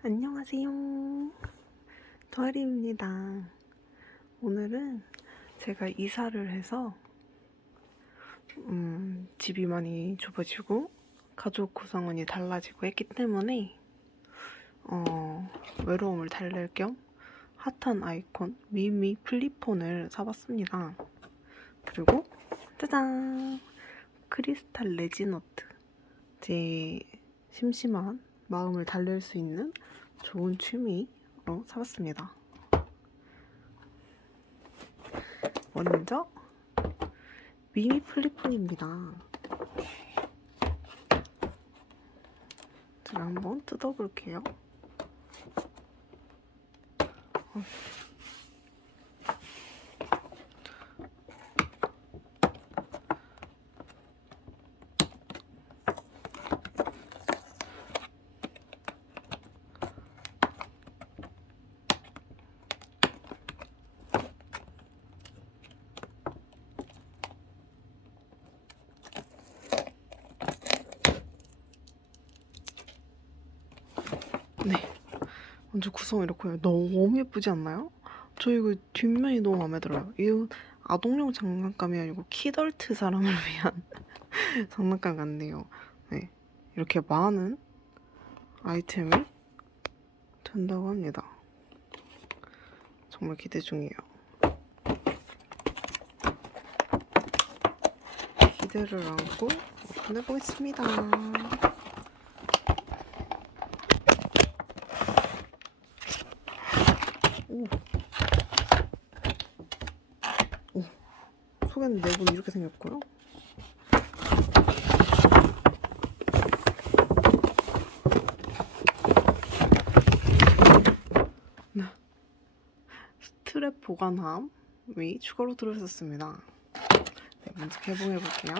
안녕하세요. 도아리입니다. 오늘은 제가 이사를 해서 음, 집이 많이 좁아지고 가족 구성원이 달라지고 했기 때문에 어, 외로움을 달랠 겸 핫한 아이콘 미미 플립폰을 사봤습니다. 그리고 짜잔! 크리스탈 레지노트 제 심심한 마음을 달랠 수 있는 좋은 취미로 사봤습니다. 먼저 미니 플립폰입니다. 제가 한번 뜯어볼게요. 어. 네. 먼저 구성 이렇게 너무 예쁘지 않나요? 저 이거 뒷면이 너무 마음에 들어요. 이거 아동용 장난감이 아니고 키덜트 사람을 위한 장난감 같네요. 네. 이렇게 많은 아이템이 된다고 합니다. 정말 기대 중이에요. 기대를 안고 오픈해보겠습니다. 오. 오. 속에는 내부는 이렇게 생겼고요. 네. 스트랩 보관함이 추가로 들어있었습니다. 네, 먼저 개봉해 볼게요.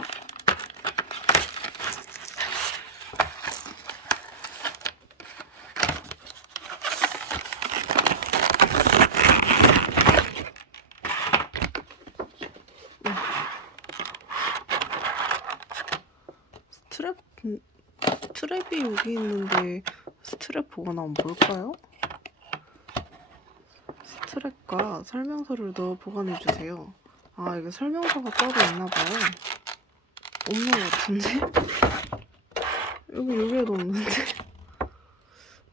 스트랩 음, 스트랩이 여기 있는데 스트랩 보관함은 뭘까요? 스트랩과 설명서를 넣어 보관해 주세요. 아 이게 설명서가 따로 있나 봐요. 없는 것 같은데? 여기 여기에도 없는데?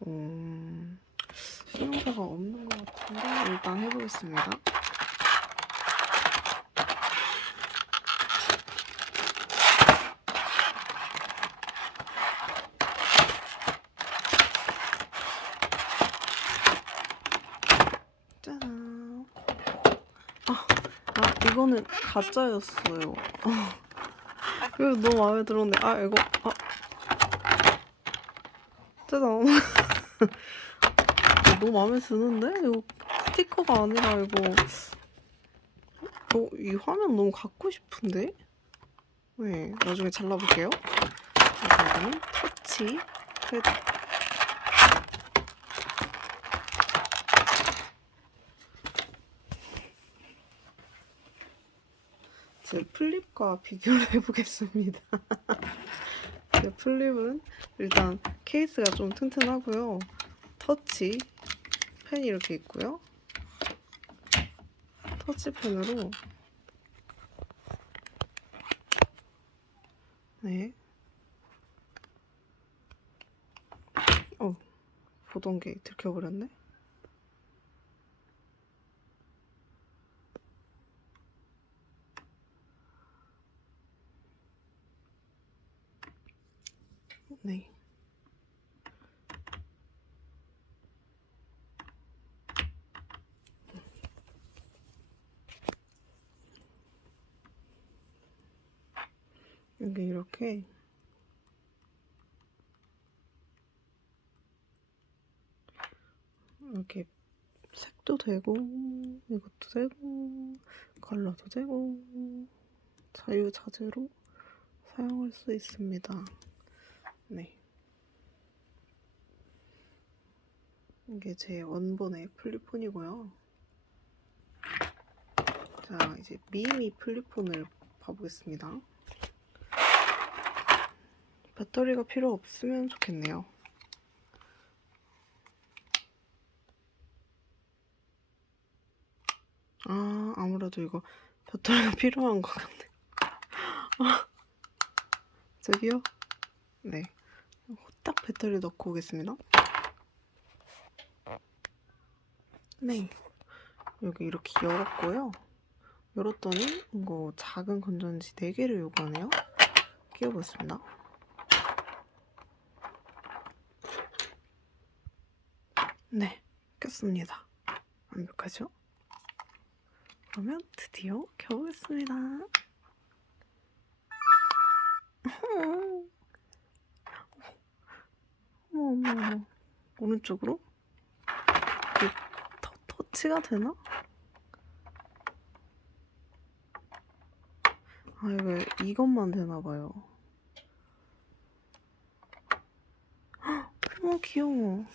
음, 설명서가 없는 것 같은데 일단 해보겠습니다. 짜잔. 아, 아 이거는 가짜였어요. 이거 너무 마음에 들었네. 아 이거 아 짜잔. 너무 마음에 드는데 이거 스티커가 아니라 이거 어, 이 화면 너무 갖고 싶은데? 네, 나중에 잘라볼게요. 이거는 터치 패드. 플립과 비교를 해보겠습니다. 제 플립은 일단 케이스가 좀 튼튼하고요. 터치 펜이 이렇게 있고요. 터치 펜으로 네. 어, 보던 게 들켜버렸네. 네. 여기 이렇게 이렇게 색도 되고 이것도 되고 컬러도 되고 자유자재로 사용할 수 있습니다. 네. 이게 제 원본의 플립폰이고요. 자, 이제 미미 플립폰을 봐보겠습니다. 배터리가 필요 없으면 좋겠네요. 아, 아무래도 이거 배터리가 필요한 것 같네. 저기요? 네. 딱 배터리 넣고 오겠습니다. 네. 여기 이렇게 열었고요. 열었더니 이거 작은 건전지 4개를 요구하네요. 끼워보겠습니다. 네, 꼈습니다. 완벽하죠? 그러면 드디어 켜보겠습니다. 어머, 어머, 어머. 오른쪽으로? 터, 터치가 되나? 아, 이거 이것만 되나봐요. 어, 귀여워.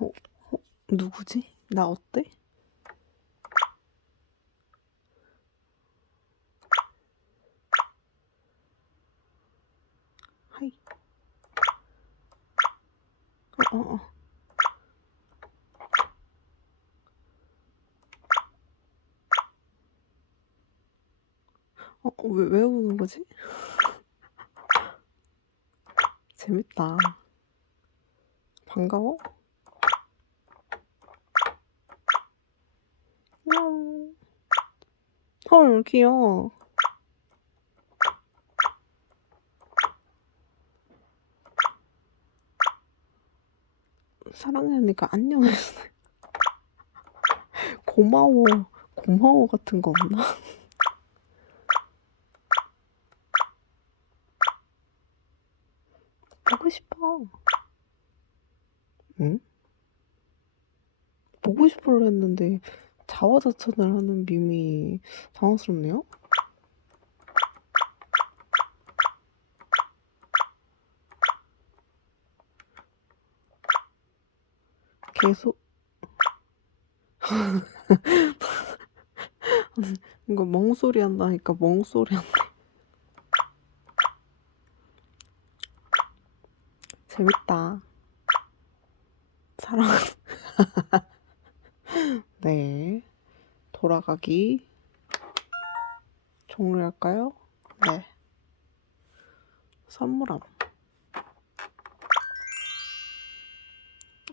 어, 어, 누구지? 나 어때? 하이. 어, 어, 어. 어, 왜, 왜 오는 거지? 재밌다. 반가워? 야옹. 헐, 귀여워. 사랑하니까 안녕 했어. 고마워. 고마워 같은 거 없나? 보고 싶어. 응? 보고 싶어를 했는데 자화자찬을 하는 밈이 당황스럽네요. 계속 이거 멍소리 한다니까 멍소리 한다. 재밌다. 사랑. 네. 돌아가기. 종료할까요? 네. 선물함.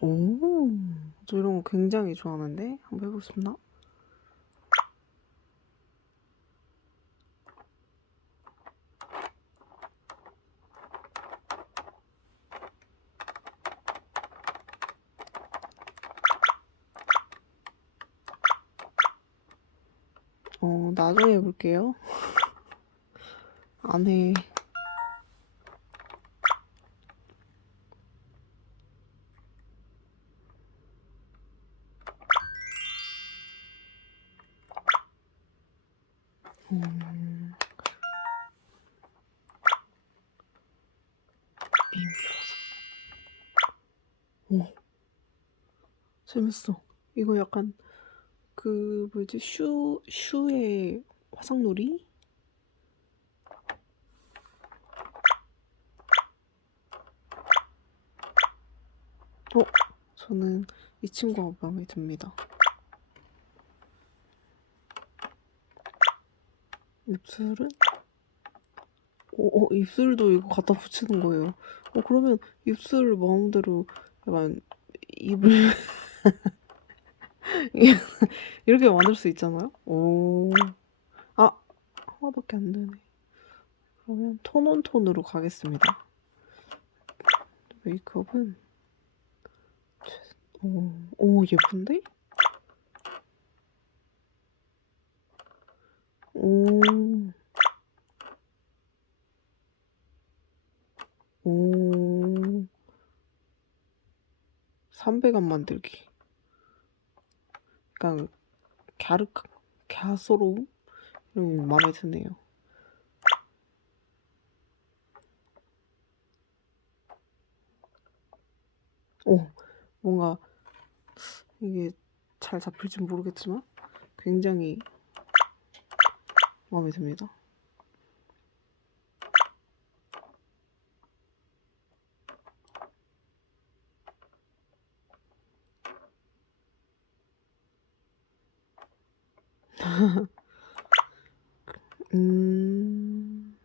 오, 저 이런 거 굉장히 좋아하는데 한번 해보겠습니다. 어, 나중에 해볼게요. 안 해. 음. 오. 재밌어. 이거 약간 그 뭐지 슈 슈의 화상놀이? 어, 저는 이 친구가 마음에 듭니다. 입술은? 어, 어, 입술도 이거 갖다 붙이는 거예요. 어, 그러면 입술을 마음대로 약간 입을 이렇게 만들 수 있잖아요. 오, 아 하나밖에 안 되네. 그러면 톤 온 톤으로 가겠습니다. 메이크업은 오, 오 예쁜데? 오, 오, 300원 만들기. 약간 갸르 갸소로움 이런 게 마음에 드네요. 오, 뭔가 이게 잘 잡힐지 모르겠지만 굉장히 마음에 듭니다. 음.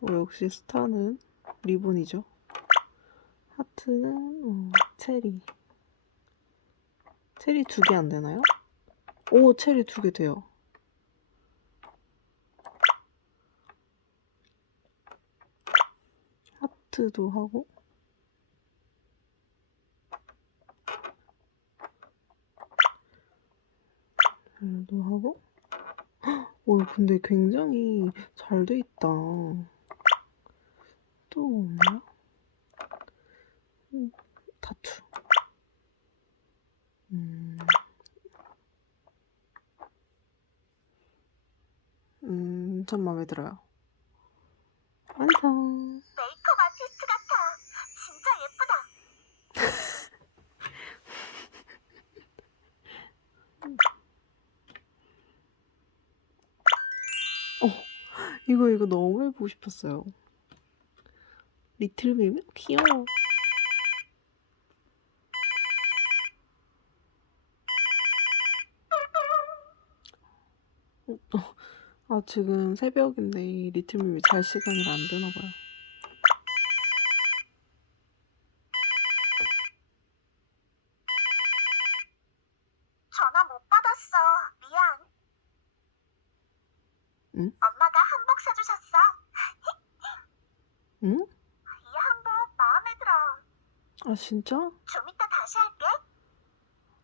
어, 역시 스타는 리본이죠. 하트는 어, 체리. 체리 두 개 안 되나요? 오, 체리 두 개 돼요. 하트도 하고. 별도 하고. 오, 근데 굉장히 잘 돼 있다. 또 없나요? 음, 다투. 음. 음, 참 마음에 들어요. 완성. 메이크업 아티스트 같아. 진짜 예쁘다. 이거 이거 너무 해보고 싶었어요. 리틀 미미 귀여워. 어, 아 지금 새벽인데 리틀 미미 잘 시간이 안 되나 봐요. 전화 못 받았어. 미안. 응? 엄마가 한복 사주셨어. 응? 아 진짜? 좀 이따 다시 할게.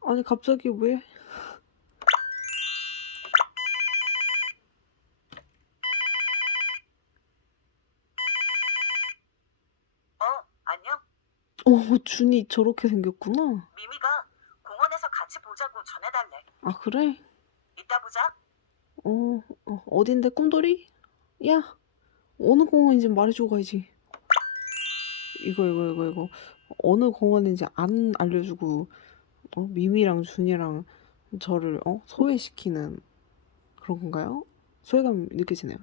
아니 갑자기 왜? 어, 안녕. 어 준이 저렇게 생겼구나. 미미가 공원에서 같이 보자고 전해달래. 아 그래? 이따 보자. 어, 어 어딘데 꿈돌이? 야 어느 공원인지 말해주고 가야지. 이거 이거 이거 이거 어느 공원인지 안 알려주고 어, 미미랑 준이랑 저를 어 소외시키는 그런 건가요? 소외감 느껴지네요.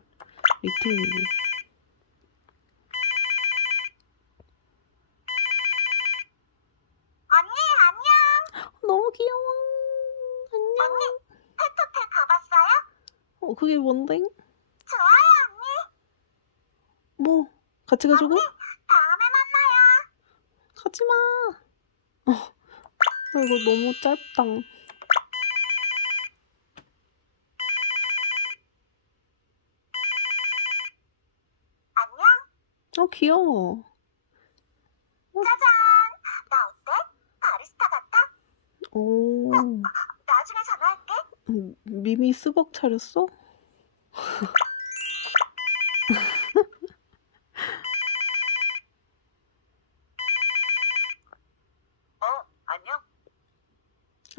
리틀 미미. 언니, 안녕. 너무 귀여워. 안녕. 언니, 페토텔 가봤어요? 어 그게 뭔데? 좋아요, 언니. 뭐 같이 가자고? 만나요. 가지 마. 어, 아, 이거 너무 짧다. 안녕. 어 귀여워. 짜잔. 나 어때? 바리스타 같아? 오. 나중에 전화할게. 음, 미미 스벅 차렸어? 어, 안녕.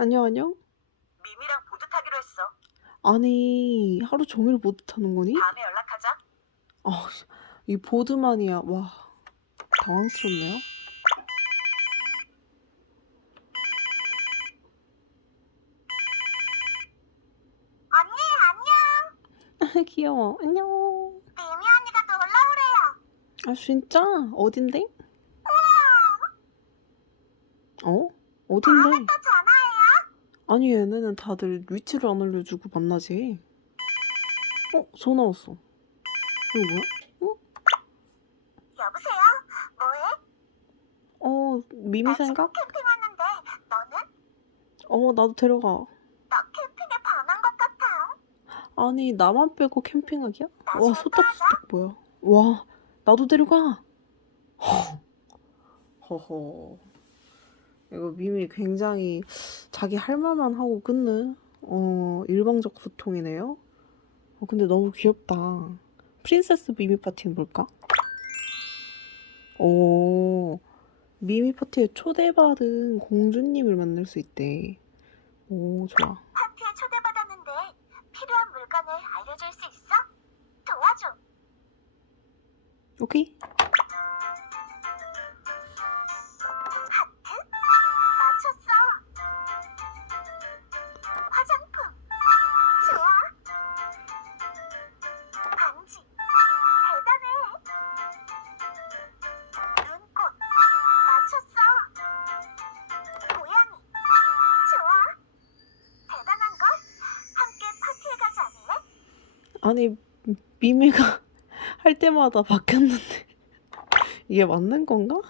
안녕 안녕. 미미랑 보드 타기로 했어. 아니 하루 종일 보드 타는 거니? 다음에 연락하자. 아, 이 보드만이야. 와 당황스럽네요. 언니, 안녕. 귀여워. 안녕. 미미 언니가 놀러 오래요. 아 진짜? 어딘데? 어? 어딘데? 또 전화해요. 아니 얘네는 다들 위치를 안 알려주고 만나지. 어? 전화 왔어. 이거 뭐야? 여보세요? 뭐해? 어 미미 나 지금 생각? 캠핑 왔는데 너는? 어 나도 데려가. 나 캠핑에 반한 것 같아. 아니 나만 빼고 캠핑하기야? 와 나중에 소딱소딱 뭐야? 와 나도 데려가. 허 허. 이거 미미 굉장히 자기 할 말만 하고 끊는 어 일방적 소통이네요. 어 근데 너무 귀엽다. 프린세스 미미 파티는 뭘까? 오 미미 파티에 초대받은 공주님을 만날 수 있대. 오 좋아. 파티에 초대받았는데 필요한 물건을 알려줄 수 있어? 도와줘. 오케이. 미미가 할 때마다 바뀌었는데 이게 맞는 건가?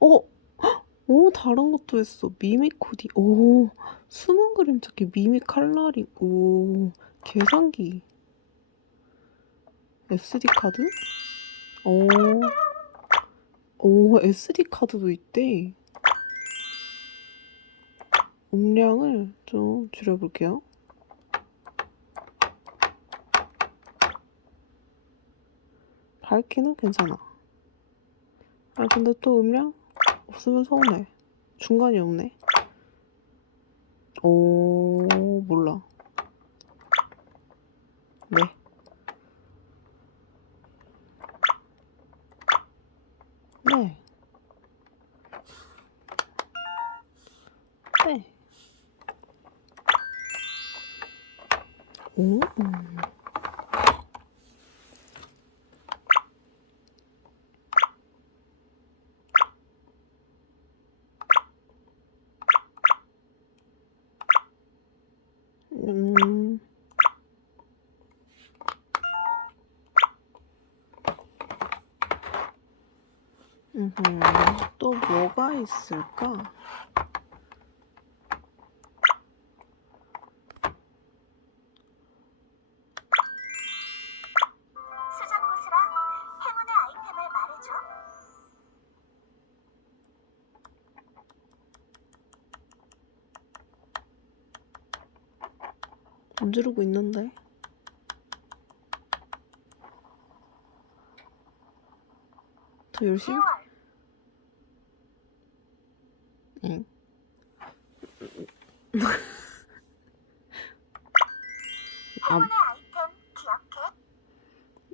어? 헉! 오 다른 것도 했어 미미 코디 오 숨은 그림 찾기 미미 칼라링 오 계산기 SD 카드? 오, 오 SD 카드도 있대 음량을 좀 줄여볼게요 밝기는 괜찮아. 아, 근데 또 음량 없으면 서운해. 중간이 없네. 오, 몰라. 네. 네. 네. 오. 음. 음흠, 또 뭐가 있을까? 안 지르고 있는데. 더 열심히? 응. 아, 기억해?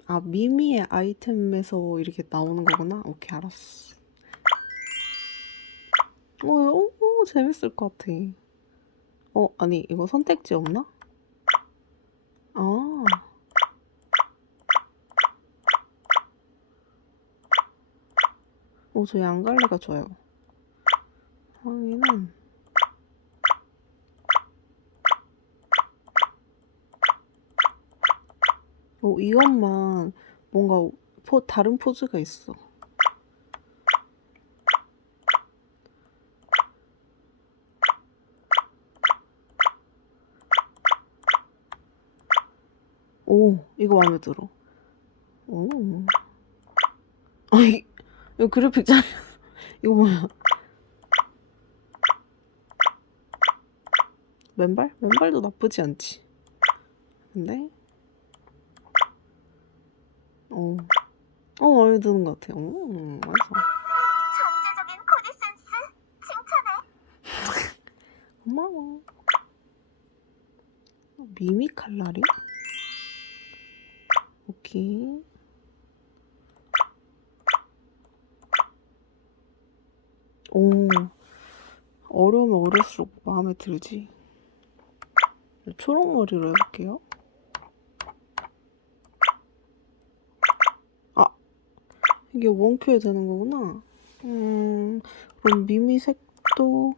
아, 미미의 아이템에서 이렇게 나오는 거구나? 오케이, 알았어. 어, 어, 어, 재밌을 것 같아. 어, 아니, 이거 선택지 없나? 아. 어, 저 양갈래가 좋아요. 황이는 어, 이것만 뭔가 포, 다른 포즈가 있어. 오, 이거 마음에 들어. 오. 아 이, 이거 그래픽 잘, 이거 뭐야? 맨발? 맨발도 나쁘지 않지. 근데, 어, 어, 마음에 드는 것 같아. 오, 맛있어. 전체적인 코디 센스 칭찬해. 고마워. 미미 칼라리? 오케이. 오, 어려우면 어릴수록 마음에 들지. 초록 머리로 해볼게요. 아, 이게 원큐에 되는 거구나. 음, 그럼 미미 색도,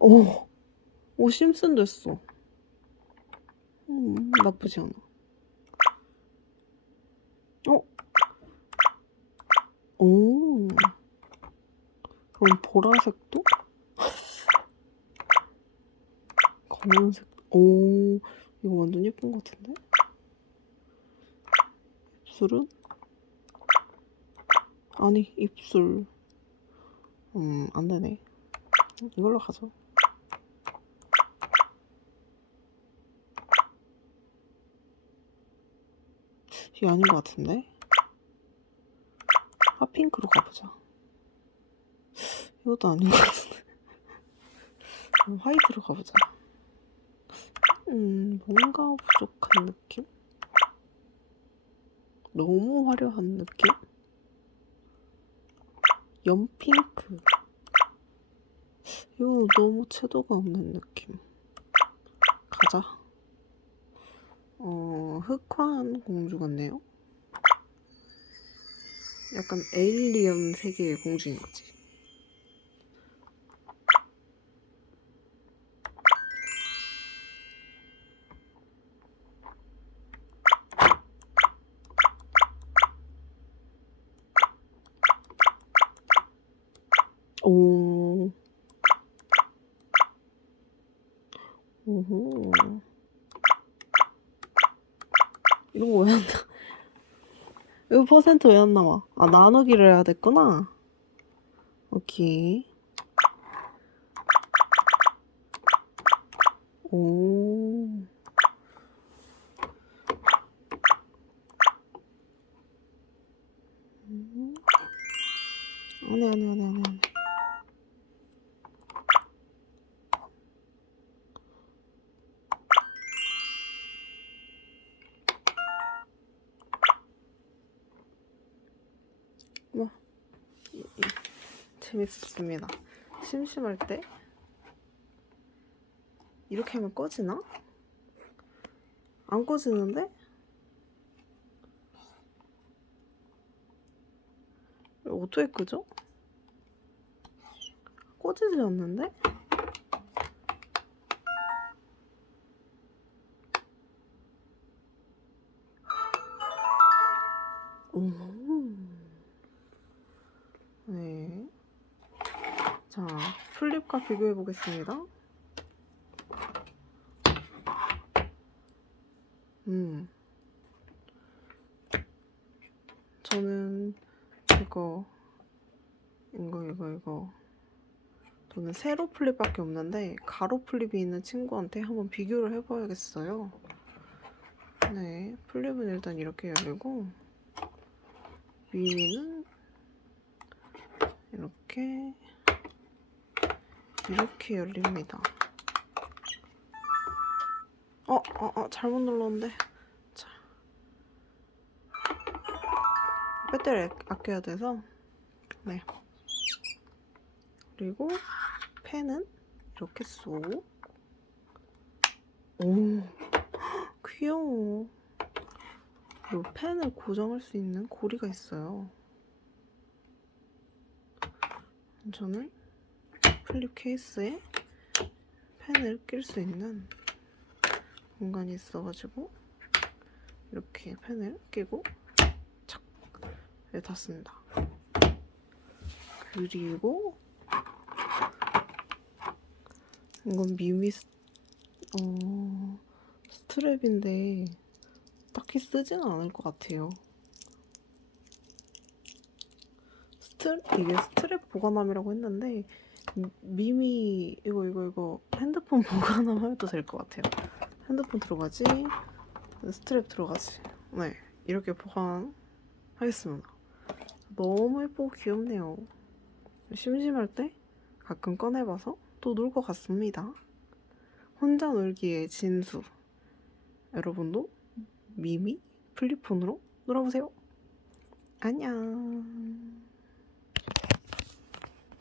오, 오, 심슨 됐어. 음, 나쁘지 않아. 어? 오. 그럼 보라색도? 검은색. 오, 이거 완전 예쁜 것 같은데? 입술은? 아니, 입술. 음, 안 되네. 이걸로 가자. 이게 아닌 것 같은데? 핫핑크로 가보자. 이것도 아닌 것 같은데. 음, 화이트로 가보자. 음, 뭔가 부족한 느낌? 너무 화려한 느낌? 연핑크. 이거 너무 채도가 없는 느낌. 가자. 어, 흑화한 공주 같네요. 약간 에일리언 세계의 공주인 거지. 오호. 이런 거 왜 안 나? 이거 퍼센트 왜 안 나와? 아, 나누기를 해야 됐구나. 오케이. 오. 재밌었습니다. 심심할 때 이렇게 하면 꺼지나? 안 꺼지는데? 어떻게 끄죠? 꺼지지 않는데? 오. 네. 자, 플립과 비교해 보겠습니다. 음. 저는 이거, 이거, 이거, 이거. 저는 세로 플립밖에 없는데, 가로 플립이 있는 친구한테 한번 비교를 해봐야겠어요. 네, 플립은 일단 이렇게 열리고, 미미는 이렇게, 이렇게 열립니다. 어, 어, 어, 잘못 눌렀는데. 자. 배터리 아- 아껴야 돼서. 네. 그리고 펜은 이렇게 쏙. 오, 귀여워. 그리고 펜을 고정할 수 있는 고리가 있어요. 저는 플립 케이스에 펜을 낄 수 있는 공간이 있어가지고 이렇게 펜을 끼고 착 이렇게 닫습니다. 그리고 이건 미미 스, 어, 스트랩인데 딱히 쓰지는 않을 것 같아요. 스트 이게 스트랩 보관함이라고 했는데 미- 미미 이거 이거 이거 핸드폰 보관함 해도 될 것 같아요. 핸드폰 들어가지? 스트랩 들어가지? 네 이렇게 보관하겠습니다. 너무 예쁘고 귀엽네요. 심심할 때 가끔 꺼내봐서 또 놀 것 같습니다. 혼자 놀기의 진수. 여러분도 미미 플립폰으로 놀아보세요. 안녕